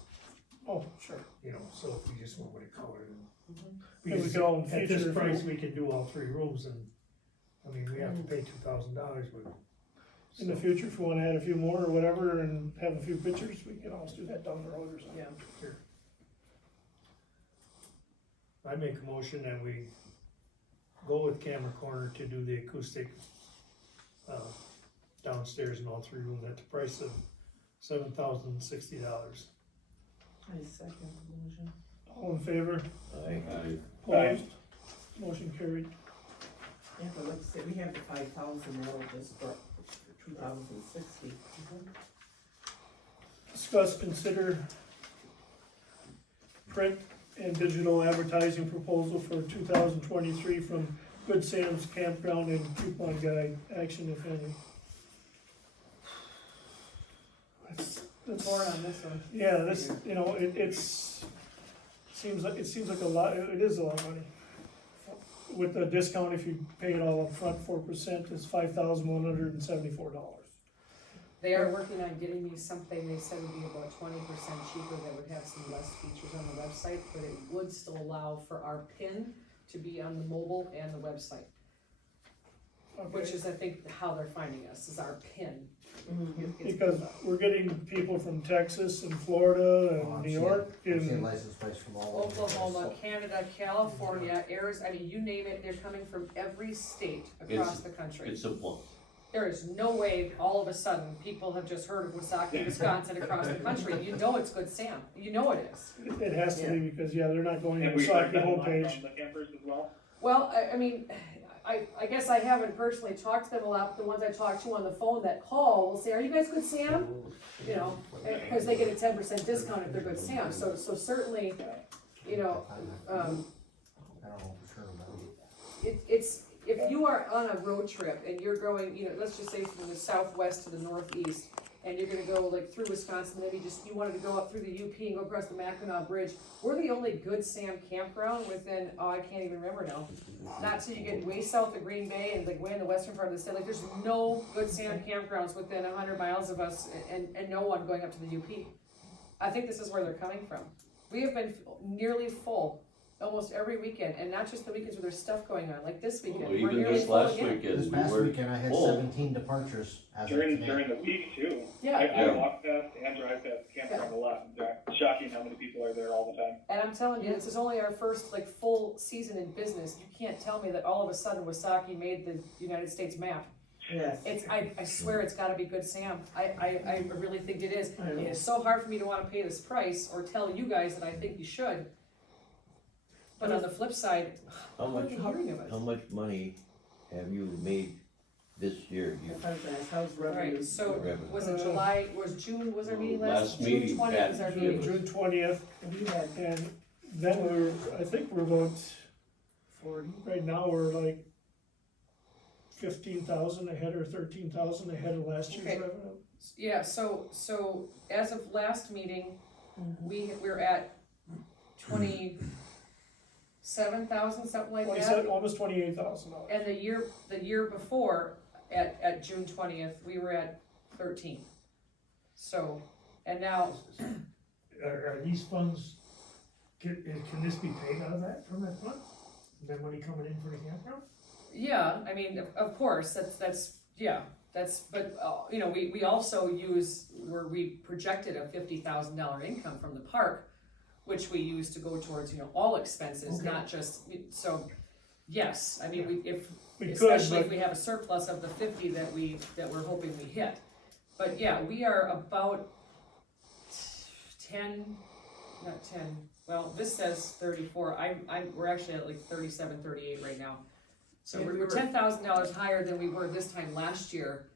Oh, sure. You know, so if we just went with a color. And we Because could all in at future, this price, we can do all 3 rooms, and, I mean, we have to pay $2,000, but. in the future, if we wanna add a few more or whatever and have a few pictures, we can always do that down the road or something. Yeah. Sure. I make a motion that we go with Camera Corner to do the acoustic, downstairs in all 3 rooms at the price of $7,060. I second the motion. All in favor? Aye. Opposed? Motion carried. Yeah, but like I said, we have the 5,000, that'll just for 2,060. Discuss, consider print and digital advertising proposal for 2023 from Good Sam's Campground and Coupon Guide, action if any. That's Torn on this one. yeah, this, you know, it seems like a lot, it is a lot of money. With the discount, if you pay it all up front, 4%, is $5,174. They are working on getting me something, they said would be about 20% cheaper, that would have some less features on the website, but it would still allow for our PIN to be on the mobile and the website, which is, I think, how they're finding us, is our PIN. Because we're getting people from Texas and Florida and New York I'm seeing and license plates from all over. Oklahoma, Canada, California, Arizona, I mean, you name it, they're coming from every state across the country. It's a plus. There is no way all of a sudden people have just heard of Wausaukee, Wisconsin across the country. You know it's Good Sam. You know it is. it has to be because, they're not going to And we the heard Wausaukee that line homepage. from the campers as well. Well, I mean, I guess I haven't personally talked to them a lot, but the ones I talk to on the phone that call will say, are you guys Good Sam? You know, because they get a 10% discount if they're Good Sam, so certainly, you know, I don't know for sure about it. it's, if you are on a road trip and you're going, you know, let's just say from the southwest to the northeast, and you're gonna go like through Wisconsin, maybe just, you wanted to go up through the UP and go across the Mackinac Bridge, we're the only Good Sam campground within, oh, I can't even remember now. Not till you get way south of Green Bay and like way in the western part of the state, like there's no Good Sam campgrounds within 100 miles of us and no one going up to the UP. I think this is where they're coming from. We have been nearly full almost every weekend, and not just the weekends where there's stuff going on, like this weekend. Well, we're even nearly this full last again. weekend, This we past were weekend, I had full. 17 departures as of During today. the week too. Yeah. I walk past and drive past the campground a lot. It's shocking how many people are there all the time. And I'm telling you, this is only our first like full season in business. You can't tell me that all of a sudden Wausaukee made the United States map. Yes. It's, I swear it's gotta be Good Sam. I really think it is. I know. It is so hard for me to wanna pay this price or tell you guys that I think you should. But on the flip side, How what are much, they hearing of us? how much money have you made this year? If I was gonna ask, how's revenue? Alright, so Revenue. was it July, was June, was our meeting last? Last meeting, June 20th was our Pat, meeting. June 20th, We had and then I think we're about, 40. right now, we're like 15,000 ahead or 13,000 ahead of last year's Okay. revenue. Yeah, so as of last meeting, we're at 27,000, something like that. Almost $28,000. And the year before, at June 20th, we were at 13. So, and now, Are these funds, can this be paid out of that, from that fund? Is that money coming in for the campground? yeah, I mean, of course, but, you know, we also use, where we projected a $50,000 income from the park, which we use to go towards, you know, all expenses, Okay. not just, so, yes, I mean, We could, especially if but we have a surplus of the 50 that we're hoping we hit. But yeah, we are about 10, well, this says 34, we're actually at like 37, 38 right now. So And we we're were- $10,000 higher than we were this time last year.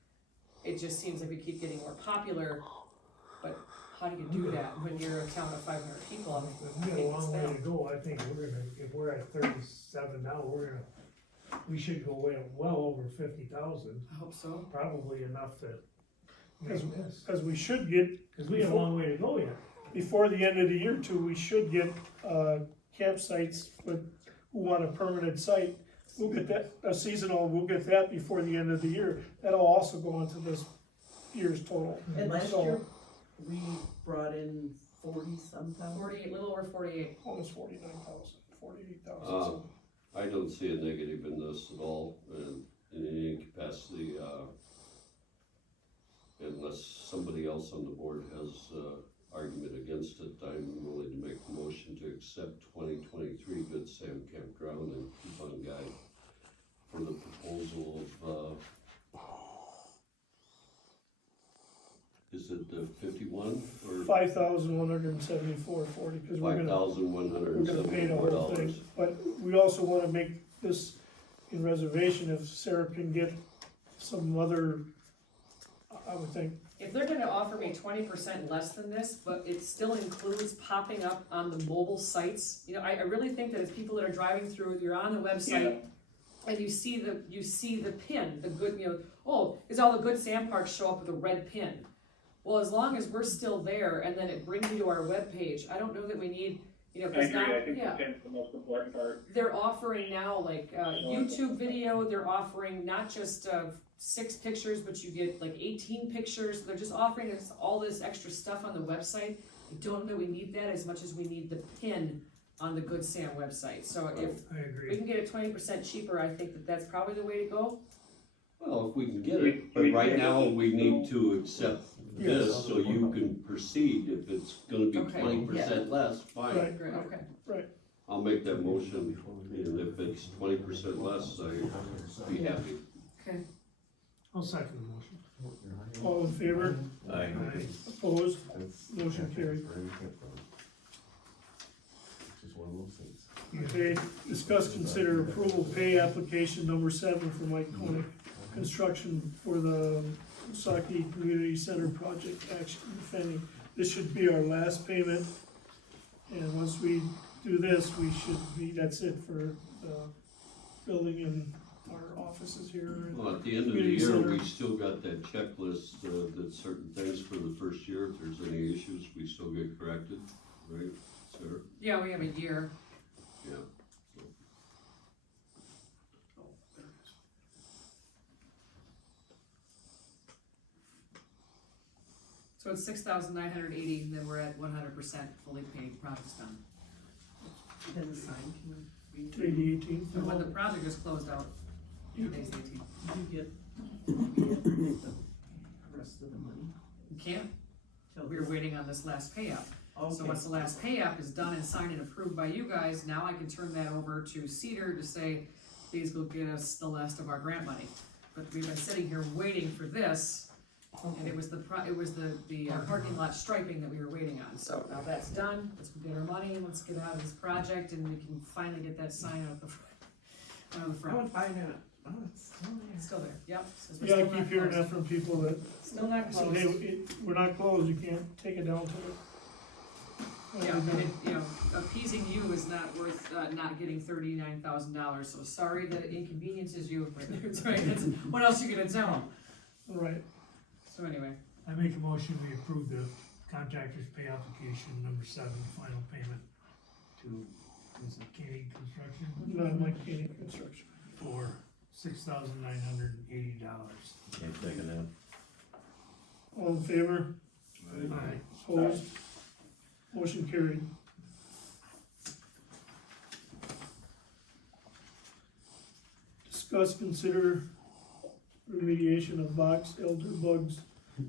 It just seems like we keep getting more popular, but how do you do that when you're a town of 500 people? We got a long way to go, I think if we're at 37 now, we should go well over 50,000, I hope so. probably enough to make this. because we should get, Cause we have a long way to go yet. before the end of the year too, we should get campsites with, who want a permanent site. We'll get that, a seasonal, we'll get that before the end of the year. That'll also go into this year's total. And last So, year, we brought in 40-some thousand. 48, little over 48. Almost 49,000, 48,000. I don't see a negative in this at all, in any capacity, unless somebody else on the board has, argument against it, I'm willing to make a motion to accept 2023 Good Sam Campground and Coupon Guide for the proposal of, is it 51 or 5,174.40, because we're gonna pay the whole $5,174? thing. But we also wanna make this in reservation if Sarah can get some other, I would think, If they're gonna offer me 20% less than this, but it still includes popping up on the mobile sites, you know, I really think that if people that are driving through, you're on the website, and you see the pin, the good, you know, oh, is all the Good Sam parks show up with a red pin. Well, as long as we're still there, and then it brings you to our webpage, I don't know that we need, you know, I cause agree, now, I think yeah. the pin's the most important part. They're offering now like YouTube video, they're offering not just 6 pictures, but you get like 18 pictures. They're just offering us all this extra stuff on the website. I don't know that we need that as much as we need the pin on the Good Sam website. So if I we agree. can get it 20% cheaper, I think that that's probably the way to go. Well, if we can get it, but right now we need to accept this Yes. so you can proceed. If it's gonna be Okay. 20% less, fine. right, Great, okay. I'll make that motion, and if it's 20% less, I'd be happy. Okay. I'll second the motion. all in favor, Aye. opposed, motion carried. It's just one of those things. You Okay, discuss, consider approval pay application number 7 for Mike Koenig, construction for the Wausaukee Community Center project action defending. This should be our last payment, and once we do this, we should be, that's it for building and our offices here. Well, at the end of the Community year, center. we still got that checklist, that certain things for the first year, if there's any issues, we still get corrected, right, Sarah? Yeah, we have a year. Yeah. So it's 6,980, and then we're at 100% fully paid, project's done. Then the sign can be. Today the 18th. So when the project is closed out, today's 18th. You get the rest of the money. You can't, Till we were waiting on this last pay app. So Okay. once the last pay app is done and signed and approved by you guys, now I can turn that over to Cedar to say, please go get us the last of our grant money. But we've been sitting here waiting for this, and it was the parking lot striping that we were waiting on. So now that's done, let's go get our money, let's get out of this project, and we can finally get that sign out the front. On the I front. would find it. Oh, it's still there. It's still there, yep. Says we're Yeah, I still keep not hearing closed. that from people that Still not say, closed. hey, we're not closed, you can't take it down to it. Yeah, and it, you know, appeasing you is not worth, not getting $39,000, so sorry that it inconveniences you, but it's right, that's, what else you gonna tell them? Right. So anyway, I make a motion, we approve the contractor's pay application number 7, final payment to, is it Koenig Construction? Not Mike Koenig Construction. For $6,980. Can't second that. All in favor? Aye. Opposed? Motion carried. Discuss, consider remediation of box elder bugs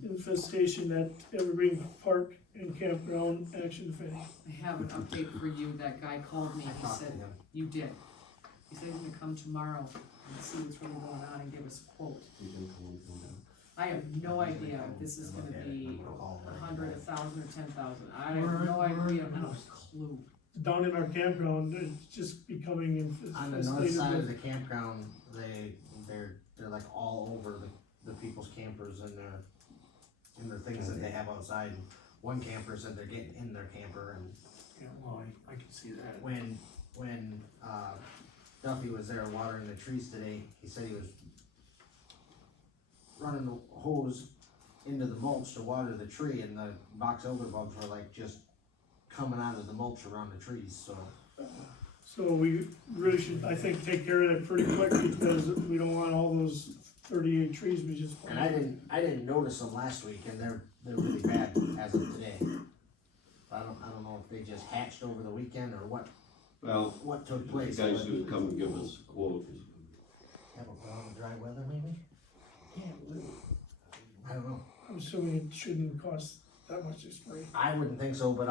infestation at Evergreen Park and Campground Action Fan. I have an update for you, that guy called me, I he talked to said, him. you did. He said he's gonna come tomorrow and see what's really going on and give us a quote. I have no idea if this is gonna be 100, 1,000, or 10,000, I have no idea, not a clue. Down in our campground, it's just becoming On the north side of infested. the campground, they're like all over the people's campers and their things that they have outside. One camper said they're getting in their camper, and Yeah, well, I can see that. when Duffy was there watering the trees today, he said he was running the hose into the mulch to water the tree, and the box elder bugs were like just coming out of the mulch around the trees, so. So we really should, I think, take care of that pretty quick, because we don't want all those 38 trees we just And I planted. didn't notice them last week, and they're really bad as of today. I don't know if they just hatched over the weekend or Well, what took the place. guys who come and give us a quote, Have a problem with dry weather maybe? I don't know. I'm assuming it shouldn't cost that much to spray. I wouldn't think so, but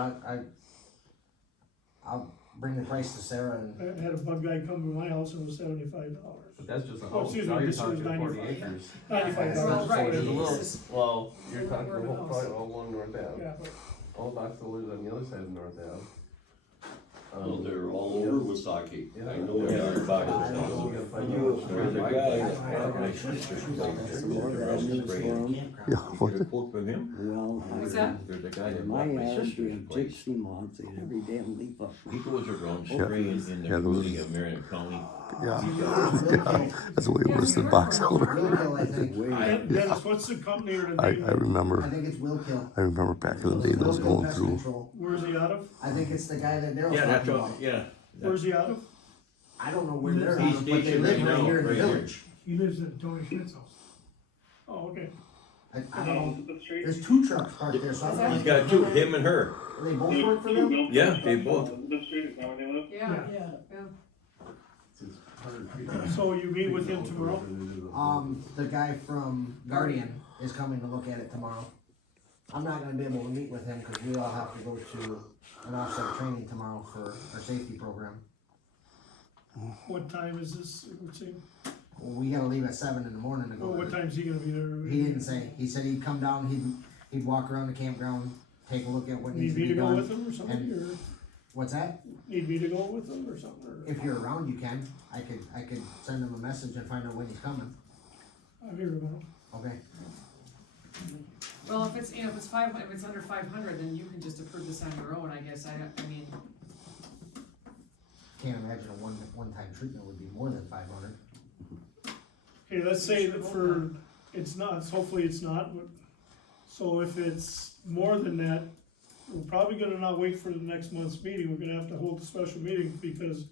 I'll bring the price to Sarah and, I had a bug guy come to my house and it was $75. But that's just a Oh, house, excuse now me, you're this was talking 40 95. acres. $95. Well, right. There's a little, It's just- well, you're We're talking not the in whole, the house. probably all along North Ave. Yeah, but All box elders on the other side of North Ave. well, they're all over Wausaukee. I know Yeah, they are. the box I don't know. There's a guy, my sister's campground. You get a quote from him? Well, What's that? There's a guy that my bought my yard, we sister's have place. 16 lots, and every damn leaf up. He goes around Yeah. spraying in the Yeah, those- community of Marion County. Yeah, Will that's the way it was, the box elder. Kill, I think. Dennis, what's the company or the I name? I remember, I think it's Will Kill. I remember back in the day, that was Will Kill going Pest through. Control. Where's he out of? I think it's the guy that Daryl's Yeah, that's talking all, about. yeah. Where's he out of? I don't know where they're He's at, but they stationed live right right now, here in the right here. village. He lives at Tony Schmidt's house. Oh, okay. I don't know. The street. There's 2 trucks parked there, so I don't He's know. got 2, him and her. They both work for them? Yeah, they both. The street, is that where they live? Yeah, Yeah. yeah. So you meet with him tomorrow? The guy from Guardian is coming to look at it tomorrow. I'm not gonna be able to meet with him, cause we all have to go to an offsite training tomorrow for our safety program. What time is this? What's he- We gotta leave at 7 in the morning to Well, go. what time's he gonna be there? He didn't say. He said he'd come down, he'd walk around the campground, take a look at what needs Need to me be to go done. with him or something, or? What's that? Need me to go with them or something, or? If you're around, you can. I could send him a message and find out when he's coming. I'm here tomorrow. Okay. Well, if it's, you know, if it's under 500, then you can just approve this on your own, I guess, I mean, Can't imagine a one-time treatment would be more than 500. Okay, let's say that for, it's not, hopefully it's not, but, so if it's more than that, we're probably gonna not wait for the next month's meeting, we're gonna have to hold a special meeting, because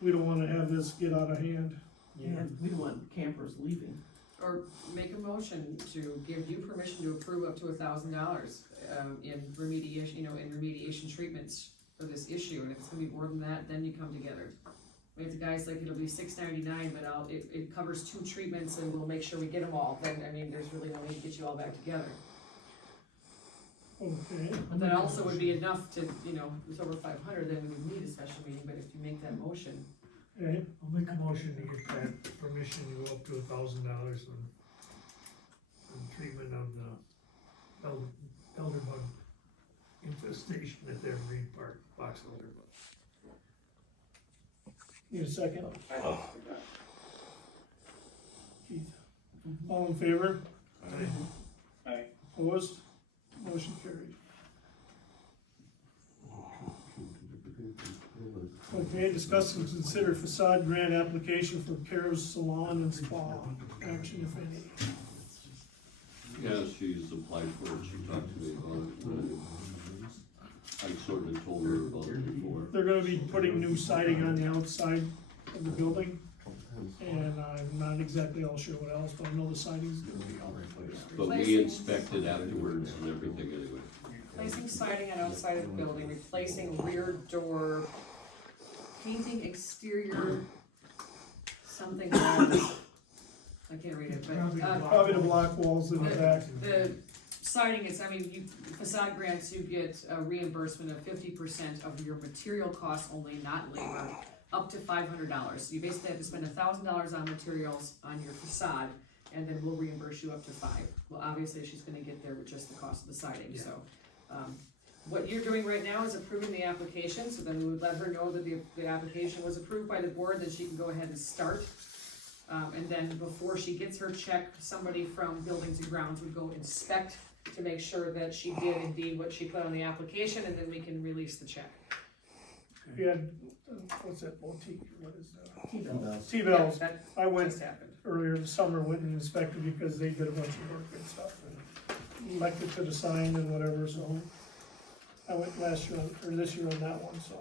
we don't wanna have this get out of hand. And we don't want campers leaving. or make a motion to give you permission to approve up to $1,000, in remediation, you know, in remediation treatments for this issue, and if it's gonna be more than that, then you come together. If the guy's like, it'll be $6.99, but it covers 2 treatments and we'll make sure we get them all, then, I mean, there's really no need to get you all back together. Okay, But that also would be enough to, you know, if it's over 500, then we would need a special meeting, but if you make that motion, okay, I'll make a motion to get that permission to go up to $1,000 on treatment of the elder bug infestation at the Evergreen Park, box elder bug. need a second? Keith. All in favor? Aye. Opposed? Motion carried. Okay, discuss and consider facade grant application for Kara's Salon and Spa, action if any. Yeah, she's applied for it, she talked to me about it, and I sort of told her about it before. They're gonna be putting new siding on the outside of the building, and I'm not exactly all sure what else, but I know the siding's gonna be all replaced. But we inspected afterwards and everything anyway. replacing siding on outside of the building, replacing rear door, painting exterior, something else. I can't read it, but, Probably the block walls in the back. the siding is, I mean, you, facade grants, you get a reimbursement of 50% of your material costs only, not labor, up to $500. So you basically have to spend $1,000 on materials on your facade, and then we'll reimburse you up to $500. Well, obviously, she's gonna get there with just the cost of the siding, so. What you're doing right now is approving the application, so then we would let her know that the application was approved by the board, that she can go ahead and start. And then before she gets her check, somebody from Buildings and Grounds would go inspect to make sure that she did indeed what she put on the application, and then we can release the check. We had, what's that, boutique, what is that? T-bills. T-Bells. Yeah, that I went just happened. earlier this summer, went and inspected because they did a bunch of work and stuff, and elected to the sign and whatever, so. I went last year, or this year on that one, so.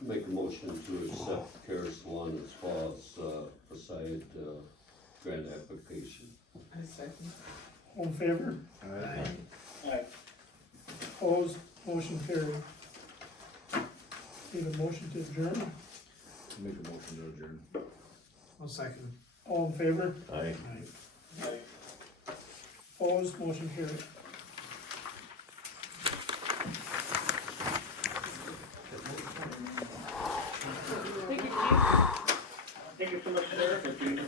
Make a motion to accept Care Salon and Spa's facade grant application. I second. All in favor? Aye. Opposed? Motion carried. Need a motion to adjourn? Make a motion to adjourn. I'll second. All in favor? Aye. Aye. Opposed? Motion carried. Thank you, Keith. Thank you so much, Sarah, for being